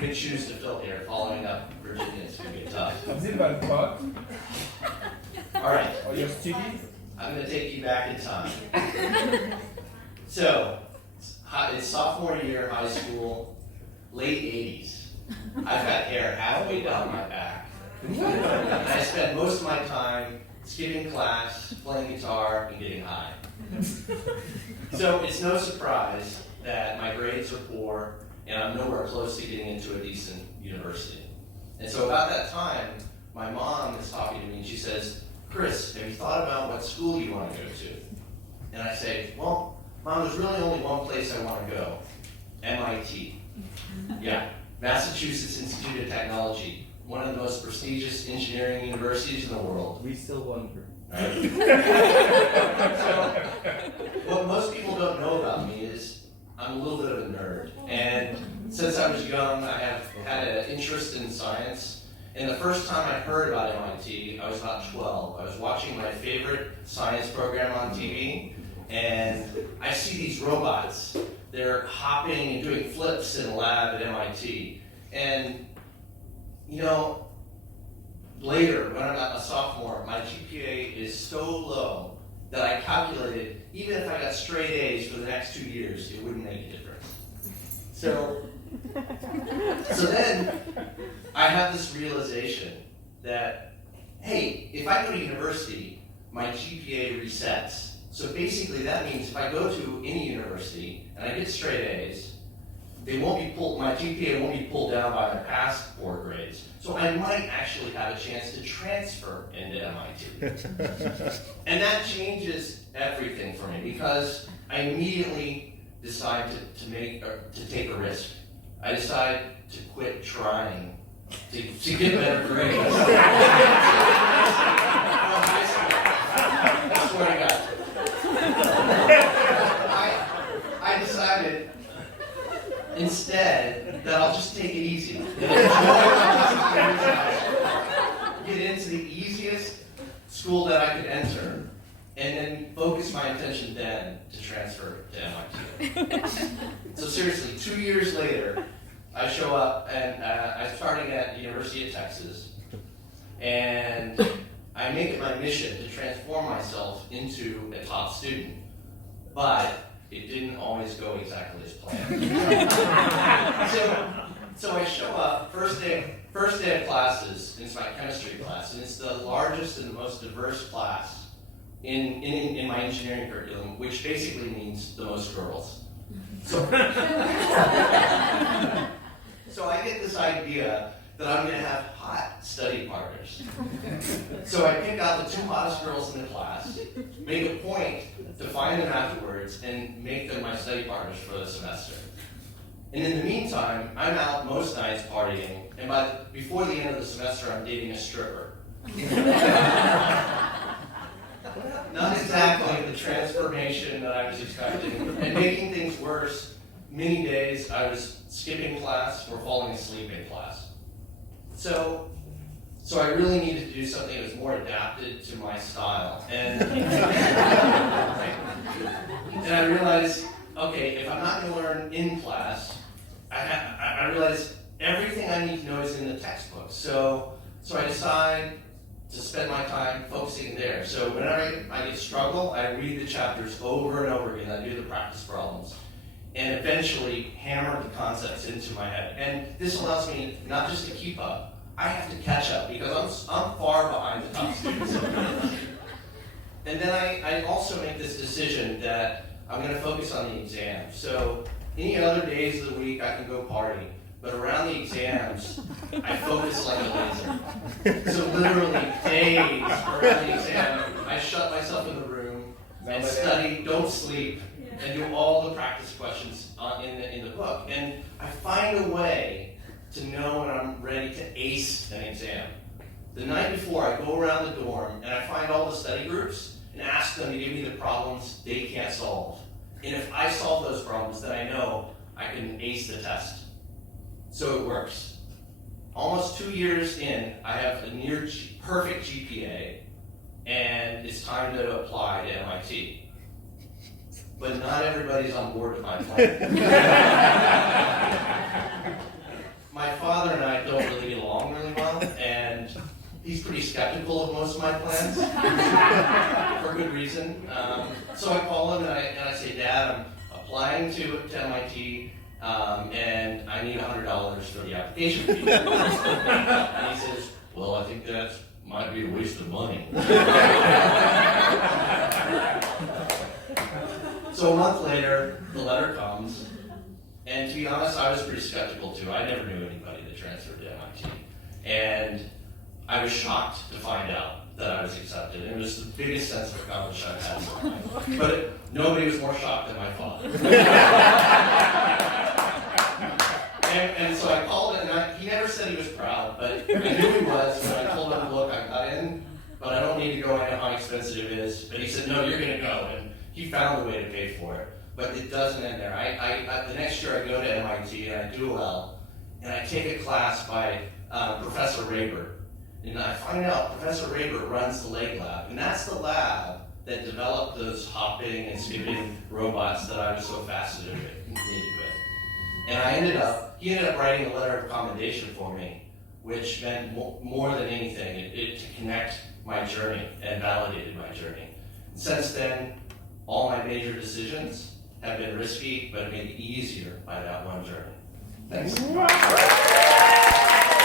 good shoes to fill here. Following up Virginia is going to be tough. Is it about pot All right, or your study? I'm going to take you back in time. So, it's sophomore year high school, late 80s. I've got hair halfway down my back. And I spent most of my time skipping class, playing guitar, and getting high. So it's no surprise that my grades are poor and I'm nowhere close to getting into a decent university. And so about that time, my mom is talking to me and she says, "Chris, have you thought about what school you want to go to?" And I say, "Well, Mom, there's really only one place I want to go, MIT. Yeah, Massachusetts Institute of Technology, one of the most prestigious engineering universities in the world." We still wonder. Right? So, what most people don't know about me is I'm a little bit of a nerd. And since I was young, I have had an interest in science. And the first time I heard about MIT, I was about 12. I was watching my favorite science program on TV, and I see these robots. They're hopping and doing flips in a lab at MIT. And, you know, later, when I'm a sophomore, my GPA is so low that I calculated even if I got straight A's for the next 2 years, it wouldn't make a difference. So then I have this realization that, hey, if I go to university, my GPA resets. So basically that means if I go to any university and I get straight A's, my GPA won't be pulled down by my past board grades. So I might actually have a chance to transfer into MIT. And that changes everything for me because I immediately decide to take a risk. I decide to quit trying to get better grades. High school. I swear to God. I decided instead that I'll just take it easy. Get into the easiest school that I could enter, and then focus my attention then to transfer to MIT. So seriously, 2 years later, I show up and I'm starting at the University of Texas, and I make it my mission to transform myself into a top student. But it didn't always go exactly as planned. So I show up, first day of classes, and it's my chemistry class, and it's the largest and the most diverse class in my engineering curriculum, which basically means the most girls. So I get this idea that I'm going to have hot study partners. So I pick out the two hottest girls in the class, make a point to find them afterwards, and make them my study partners for the semester. And in the meantime, I'm out most nights partying, and before the end of the semester, I'm dating a stripper. Not exactly the transformation that I was expecting. And making things worse, many days I was skipping class or falling asleep in class. So I really needed to do something that was more adapted to my style. And I realized, okay, if I'm not going to learn in class, I realized everything I need to know is in the textbook. So I decide to spend my time focusing there. So whenever I get struggle, I read the chapters over and over again. I do the practice problems, and eventually hammer the concepts into my head. And this allows me not just to keep up, I have to catch up because I'm far behind the top students. And then I also make this decision that I'm going to focus on the exam. So any other days of the week I can go party, but around the exams I focus like a laser. So literally days around the exam, I shut myself in the room and study, don't sleep, and do all the practice questions in the book. And I find a way to know when I'm ready to ace an exam. The night before, I go around the dorm and I find all the study groups and ask them to give me the problems they can't solve. And if I solve those problems, then I know I can ace the test. So it works. Almost 2 years in, I have a near perfect GPA, and it's time to apply to MIT. But not everybody's on board with my plan. My skeptical of most of my plans, for good reason. So I call him and I say, Dad, I'm applying to MIT, and I need $100 for the application fee. And he says, well, I think that might be a waste of money. So a month later, the letter comes, and to be honest, I was pretty skeptical too. I never knew anybody that transferred to MIT. And I was shocked to find out that I was accepted. It was the biggest sense of accomplishment I've had in my life. But nobody was more shocked than my father. and so I called him, and he never said he was proud, but I knew he was when I told him, look, I got in, but I don't need to go. I know how expensive it is. But he said, no, you're going to go. And he found a way to pay for it. But it doesn't end there. The next year I go to MIT and I do well, and I take a class by Professor Raber. And I find out Professor Raber runs the leg lab, and that's the lab that developed those hopping and skipping robots that I was so fascinated with. And he ended up writing a letter of commendation for me, which meant more than anything, it to connect my journey and validated my journey. And since then, all my major decisions have been risky, but made easier by that one journey. Thanks.